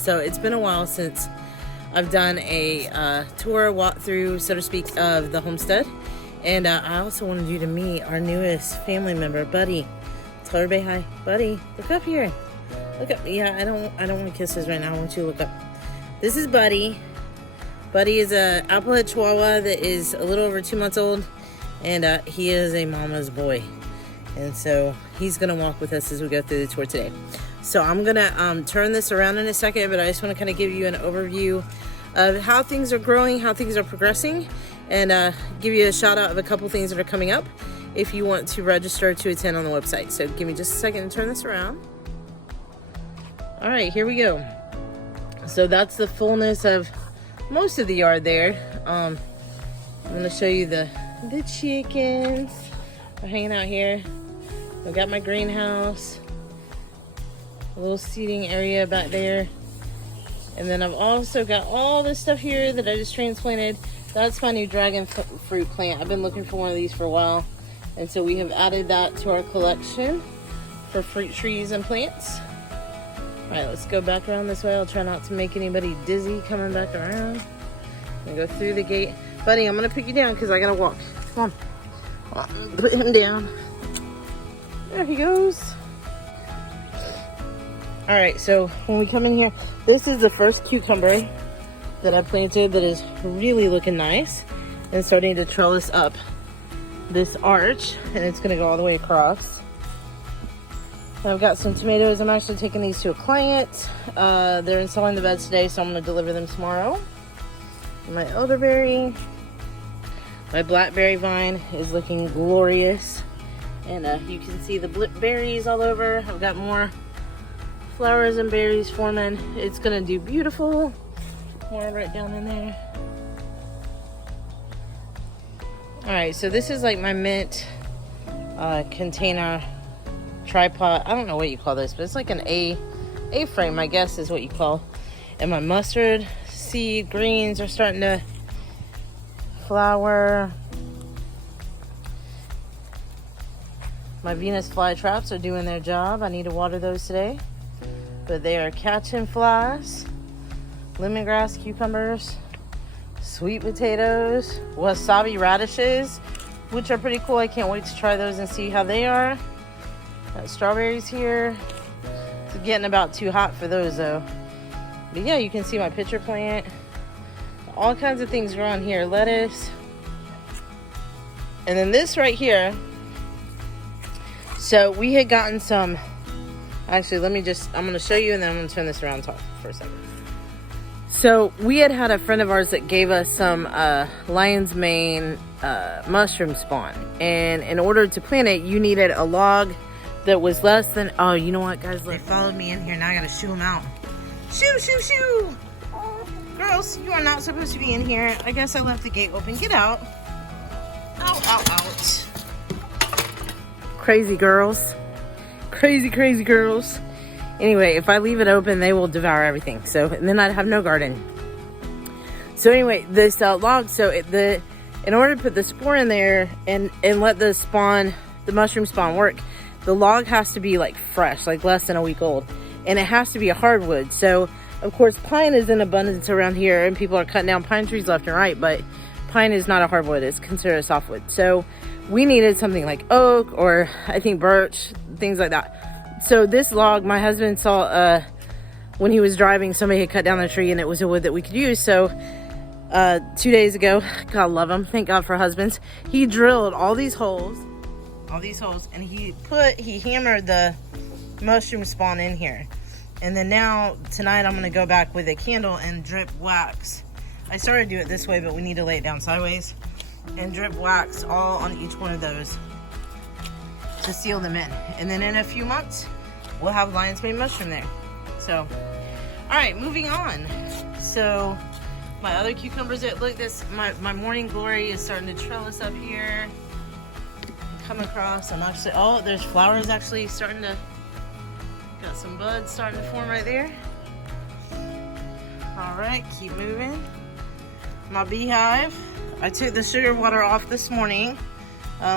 So it's been a while since I've done a tour, walkthrough, so to speak, of the homestead. And I also wanted you to meet our newest family member, Buddy. Tell everybody hi. Buddy, look up here. Look up. Yeah, I don't want to kisses right now. I want you to look up. This is Buddy. Buddy is a Applehead Chihuahua that is a little over 2 months old. And he is a mama's boy. And so he's going to walk with us as we go through the tour today. So I'm going to turn this around in a second, but I just want to kind of give you an overview of how things are growing, how things are progressing, and give you a shout out of a couple things that are coming up if you want to register to attend on the website. So give me just a second to turn this around. All right, here we go. So that's the fullness of most of the yard there. I'm going to show you the chickens. They're hanging out here. I've got my greenhouse, a little seating area back there. And then I've also got all this stuff here that I just transplanted. That's my new dragon fruit plant. I've been looking for one of these for a while. And so we have added that to our collection for fruit trees and plants. All right, let's go back around this way. I'll try not to make anybody dizzy coming back around. I'm gonna go through the gate. Buddy, I'm gonna pick you down because I gotta walk. Come on, put him down. There he goes. All right, so when we come in here, this is the first cucumber that I planted that is really looking nice and starting to trellis up this arch, and it's gonna go all the way across. I've got some tomatoes. I'm actually taking these to a client. They're installing the beds today, so I'm gonna deliver them tomorrow. My elderberry, my blackberry vine is looking glorious, and you can see the blip berries all over. I've got more flowers and berries forming. It's gonna do beautiful. More right down in there. All right, so this is like my mint container tripod. I don't know what you call this, but it's like an A-frame, I guess is what you call. And my mustard seed greens are starting to flower. My Venus flytraps are doing their job. I need to water those today, but they are catching flies. Lemongrass cucumbers, sweet potatoes, wasabi radishes, which are pretty cool. I can't wait to try those and see how they are. Got strawberries here. It's getting about too hot for those though. But yeah, you can see my pitcher plant. All kinds of things growing here. Lettuce. And then this right here. So we had gotten some, actually I'm going to show you and then I'm going to turn this around and talk for a second. So we had a friend of ours that gave us some lion's mane mushroom spawn. And in order to plant it, you needed a log that was less than, oh, you know what, guys? They followed me in here. Now I got to shoo them out. Shoo, shoo, shoo. Oh, girls, you are not supposed to be in here. I guess I left the gate open. Get out. Out, out, out. Crazy girls. Crazy, crazy girls. Anyway, if I leave it open, they will devour everything. So, and then I'd have no garden. So anyway, this log, so in order to put the spore in there and let the mushroom spawn work, the log has to be like fresh, like less than a week old. And it has to be a hardwood. So, of course, pine is in abundance around here and people are cutting down pine trees left and right, but pine is not a hardwood, it's considered a softwood. So we needed something like oak or I think birch, things like that. So this log, my husband saw when he was driving, somebody had cut down the tree and it was a wood that we could use. So 2 days ago, God love him, thank God for husbands, he drilled all these holes, and he hammered the mushroom spawn in here. And then now, tonight, I'm gonna go back with a candle and drip wax. I started to do it this way, but we need to lay it down sideways. And drip wax all on each one of those to seal them in. And then in a few months, we'll have lion's mane mushroom there. So, all right, moving on. So, my other cucumbers, look, my morning glory is starting to trellis up here. Come across, I'm actually, oh, there's flowers actually starting to, got some buds starting to form right there. All right, keep moving. My beehive, I took the sugar water off this morning.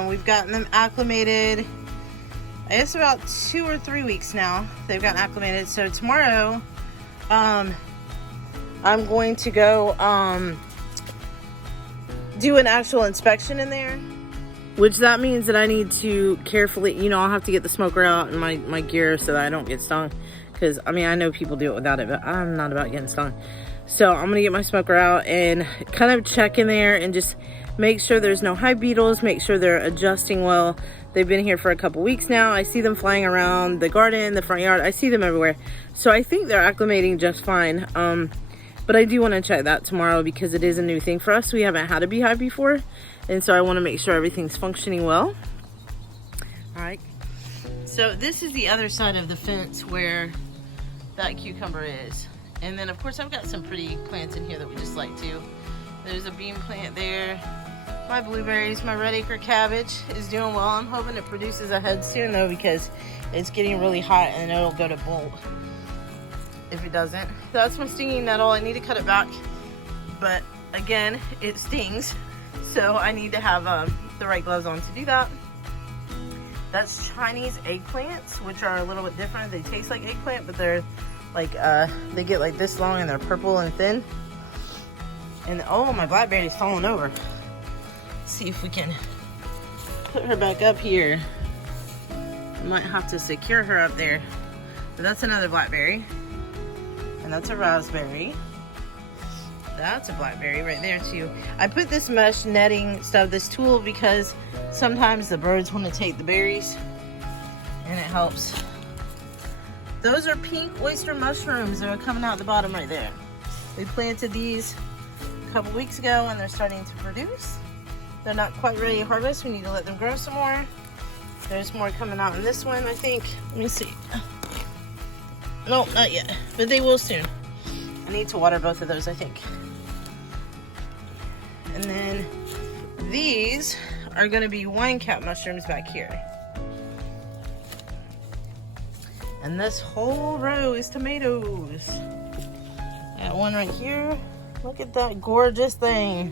We've gotten them acclimated. It's about 2 or 3 weeks now they've gotten acclimated. So tomorrow I'm going to go do an actual inspection in there, which that means that I need to carefully, you know, I'll have to get the smoker out and my gear so that I don't get stung, because I mean, I know people do it without it, but I'm not about getting stung. So I'm gonna get my smoker out and kind of check in there and just make sure there's no hive beetles, make sure they're adjusting well. They've been here for a couple weeks now. I see them flying around the garden, the front yard. I see them everywhere. So I think they're acclimating just fine. But I do want to check that tomorrow because it is a new thing for us. We haven't had a beehive before. And so I want to make sure everything's functioning well. All right. So this is the other side of the fence where that cucumber is. And then of course I've got some pretty plants in here that we just like too. There's a bean plant there. My blueberries, my red acre cabbage is doing well. I'm hoping it produces a head soon though, because it's getting really hot and it'll go to bolt if it doesn't. That's my stinging nettle. I need to cut it back, but again, it stings. So I need to have the right gloves on to do that. That's Chinese eggplants, which are a little bit different. They taste like eggplant, but they're like, they get like this long and they're purple and thin. And oh, my blackberry's falling over. Let's see if we can put her back up here. Might have to secure her up there. But that's another blackberry. And that's a raspberry. That's a blackberry right there too. I put this mesh netting stuff, this tool, because sometimes the birds want to take the berries and it helps. Those are pink oyster mushrooms that are coming out the bottom right there. We planted these a couple weeks ago and they're starting to produce. They're not quite ready to harvest. We need to let them grow some more. There's more coming out in this one, I think. Let me see. No, not yet, but they will soon. I need to water both of those, I think. And then these are gonna be wine cap mushrooms back here. And this whole row is tomatoes. Got one right here. Look at that gorgeous thing.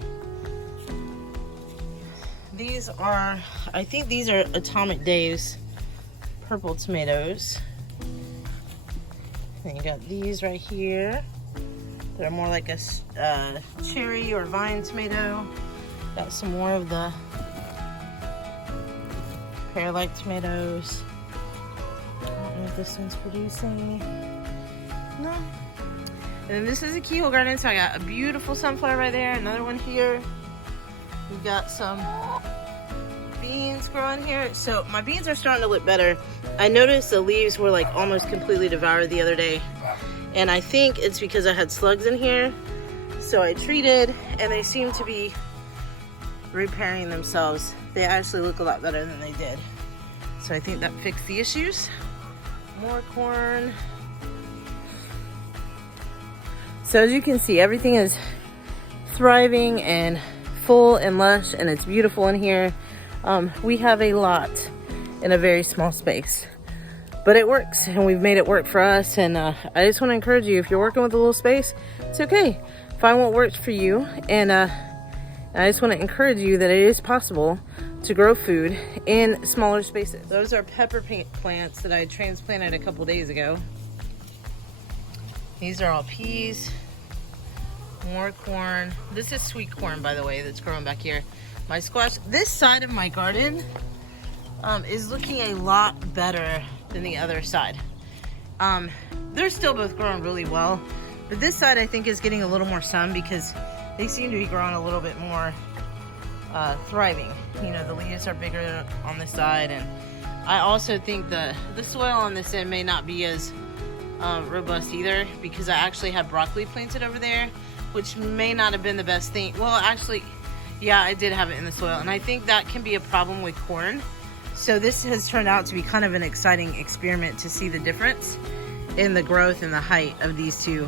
These are, I think these are Atomic Dave's purple tomatoes. Then you got these right here. They're more like a cherry or vine tomato. Got some more of the pear-like tomatoes. I don't know if this one's producing. No. And then this is a keyhole garden, so I got a beautiful sunflower right there. Another one here. We've got some beans growing here. So my beans are starting to look better. I noticed the leaves were like almost completely devoured the other day. And I think it's because I had slugs in here. So I treated and they seem to be repairing themselves. They actually look a lot better than they did. So I think that fixed the issues. More corn. So as you can see, everything is thriving and full and lush, and it's beautiful in here. We have a lot in a very small space, but it works, and we've made it work for us. And I just want to encourage you, if you're working with a little space, it's okay. Find what works for you. And I just want to encourage you that it is possible to grow food in smaller spaces. Those are pepper plants that I transplanted a couple days ago. These are all peas. More corn. This is sweet corn, by the way, that's growing back here. My squash. This side of my garden is looking a lot better than the other side. They're still both growing really well, but this side I think is getting a little more sun because they seem to be growing a little bit more thriving. You know, the leaves are bigger on this side, and I also think the soil on this end may not be as robust either, because I actually had broccoli planted over there, which may not have been the best thing. Well, actually, yeah, I did have it in the soil, and I think that can be a problem with corn. So this has turned out to be kind of an exciting experiment to see the difference in the growth and the height of these two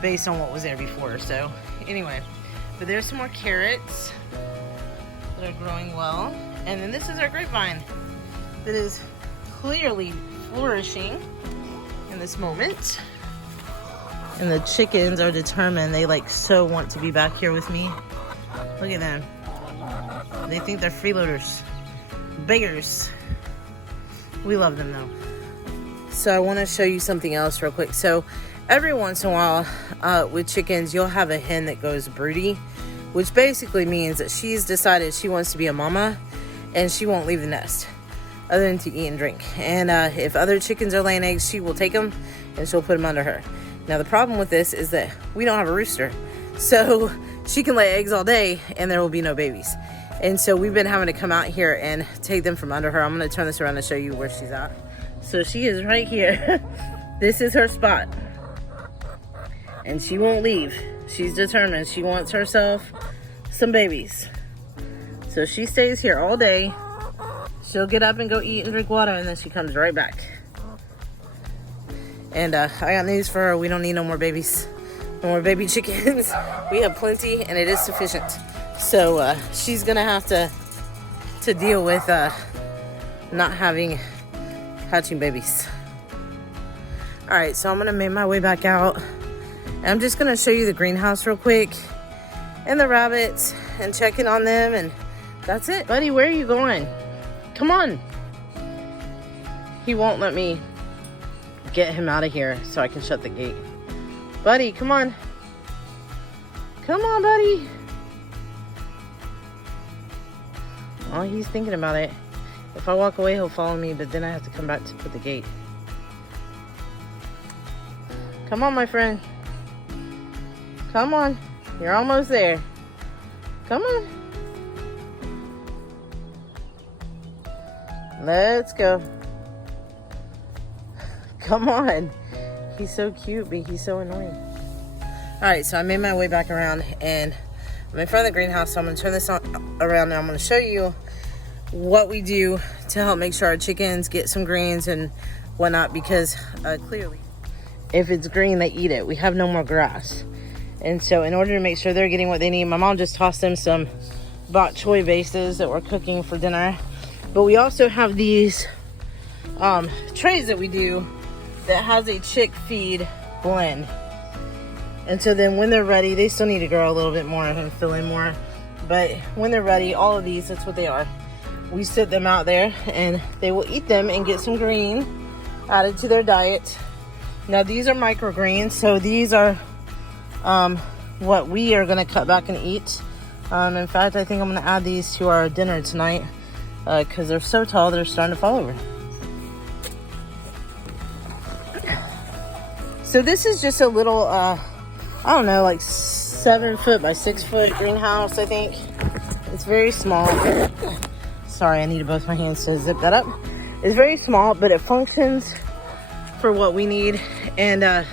based on what was there before. So anyway, but there's some more carrots that are growing well. And then this is our grapevine that is clearly flourishing in this moment. And the chickens are determined. They like so want to be back here with me. Look at them. They think they're freeloaders. Beggars. We love them though. So I want to show you something else real quick. So every once in a while with chickens, you'll have a hen that goes broody, which basically means that she's decided she wants to be a mama and she won't leave the nest other than to eat and drink. And if other chickens are laying eggs, she will take them and she'll put them under her. Now the problem with this is that we don't have a rooster, so she can lay eggs all day and there will be no babies. And so we've been having to come out here and take them from under her. I'm going to turn this around to show you where she's at. So she is right here. This is her spot. And she won't leave. She's determined. She wants herself some babies. So she stays here all day. She'll get up and go eat and drink water, and then she comes right back. And I got news for her. We don't need no more babies. No more baby chickens. We have plenty, and it is sufficient. So she's going to have to deal with not having hatching babies. All right, so I'm going to make my way back out. And I'm just going to show you the greenhouse real quick and the rabbits and checking on them, and that's it. Buddy, where are you going? Come on. He won't let me get him out of here so I can shut the gate. Buddy, come on. Come on, buddy. Oh, he's thinking about it. If I walk away, he'll follow me, but then I have to come back to put the gate. Come on, my friend. Come on. You're almost there. Come on. Let's go. Come on. He's so cute, but he's so annoying. Alright, so I made my way back around and I'm in front of the greenhouse, so I'm going to turn this around and I'm going to show you what we do to help make sure our chickens get some greens and whatnot, because clearly if it's green, they eat it. We have no more grass. And so in order to make sure they're getting what they need, my mom just tossed them some bok choy bases that we're cooking for dinner. But we also have these trays that we do that has a chick feed blend. And so then when they're ready, they still need to grow a little bit more and fill in more. But when they're ready, all of these, that's what they are. We sit them out there and they will eat them and get some green added to their diet. Now these are microgreens, so these are what we are going to cut back and eat. In fact, I think I'm going to add these to our dinner tonight because they're so tall they're starting to fall over. So this is just a little I don't know, like 7 foot by 6 foot greenhouse, I think. It's very small. Sorry, I needed both my hands to zip that up. It's very small, but it functions for what we need. And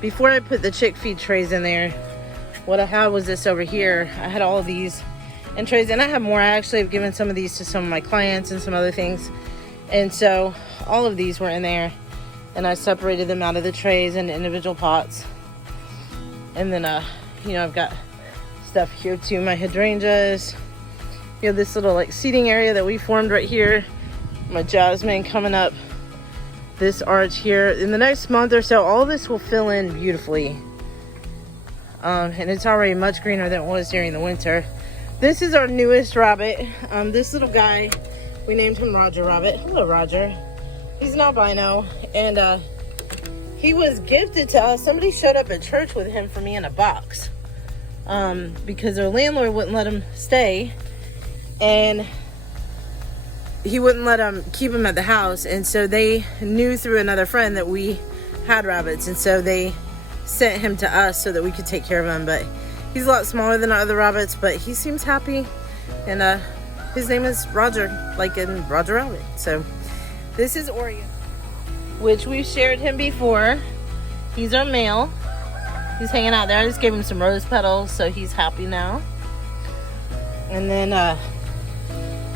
before I put the chick feed trays in there, what I had was this over here. I had all of these in trays, and I have more. I actually have given some of these to some of my clients and some other things. And so all of these were in there, and I separated them out of the trays into individual pots. And then, you know, I've got stuff here too, my hydrangeas. You know, this little like seating area that we formed right here. My jasmine coming up this arch here. In the next month or so, all of this will fill in beautifully. And it's already much greener than it was during the winter. This is our newest rabbit. This little guy, we named him Roger Rabbit. Hello, Roger. He's an albino, and he was gifted to us. Somebody showed up at church with him for me in a box because their landlord wouldn't let him stay, and he wouldn't let them keep him at the house. And so they knew through another friend that we had rabbits, and so they sent him to us so that we could take care of him. But he's a lot smaller than our other rabbits, but he seems happy, and his name is Roger, like in Roger Rabbit. So this is Oreo, which we've shared him before. He's our male. He's hanging out there. I just gave him some rose petals, so he's happy now. And then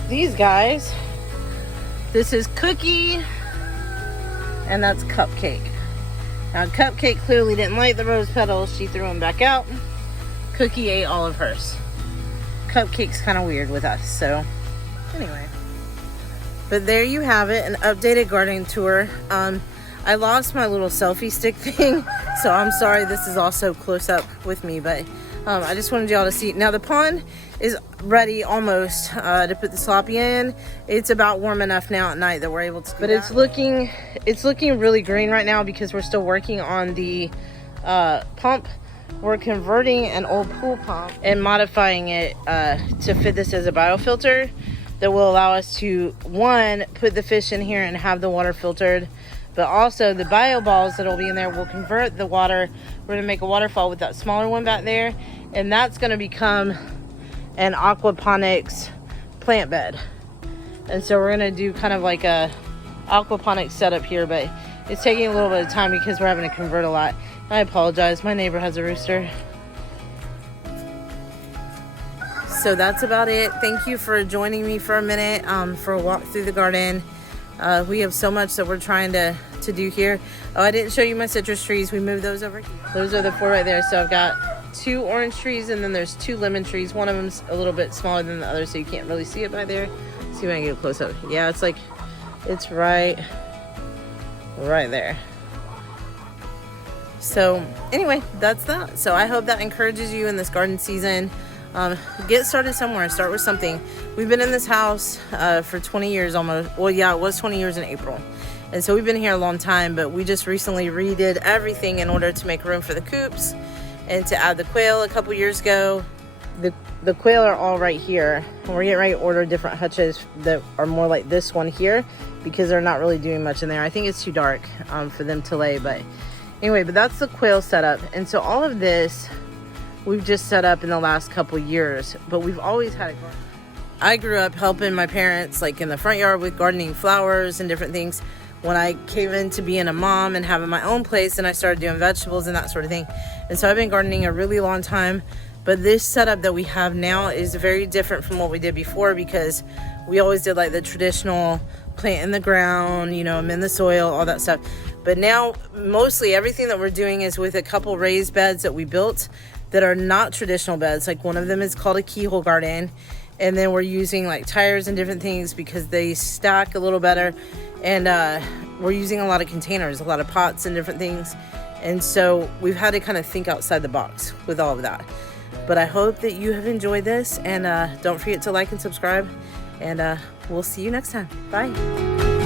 these guys, this is Cookie, and that's Cupcake. Now Cupcake clearly didn't like the rose petals. She threw them back out. Cookie ate all of hers. Cupcake's kind of weird with us, so anyway. But there you have it, an updated gardening tour. I lost my little selfie stick thing, so I'm sorry this is also close up with me, but I just wanted y'all to see. Now the pond is ready almost to put the sloppy in. It's about warm enough now at night that we're able to do that. It's looking really green right now because we're still working on the pump. We're converting an old pool pump and modifying it to fit this as a biofilter that will allow us to, one, put the fish in here and have the water filtered, but also the bio balls that'll be in there will convert the water. We're gonna make a waterfall with that smaller one back there, and that's gonna become an aquaponics plant bed. And so we're gonna do kind of like a aquaponics setup here, but it's taking a little bit of time because we're having to convert a lot. I apologize, my neighbor has a rooster. So that's about it. Thank you for joining me for a minute for a walk through the garden. We have so much that we're trying to do here. Oh, I didn't show you my citrus trees. We moved those over here. Those are the 4 right there. So I've got 2 orange trees and then there's 2 lemon trees. One of them's a little bit smaller than the other, so you can't really see it by there. Let's see if I can get close up. Yeah, it's like, it's right there. So anyway, that's that. So I hope that encourages you in this garden season. Get started somewhere. Start with something. We've been in this house for 20 years almost. Well, yeah, it was 20 years in April. And so we've been here a long time, but we just recently redid everything in order to make room for the coops and to add the quail a couple years ago. The quail are all right here. And we're getting ready to order different hutches that are more like this one here because they're not really doing much in there. I think it's too dark for them to lay, but anyway, but that's the quail setup. And so all of this we've just set up in the last couple years, but we've always had it going. I grew up helping my parents like in the front yard with gardening flowers and different things. When I came into being a mom and having my own place, and I started doing vegetables and that sort of thing. And so I've been gardening a really long time, but this setup that we have now is very different from what we did before because we always did like the traditional plant in the ground, you know, in the soil, all that stuff. But now mostly everything that we're doing is with a couple raised beds that we built that are not traditional beds. Like one of them is called a keyhole garden. And then we're using like tires and different things because they stack a little better. And we're using a lot of containers, a lot of pots and different things. And so we've had to kind of think outside the box with all of that. But I hope that you have enjoyed this, and don't forget to like and subscribe, and we'll see you next time. Bye.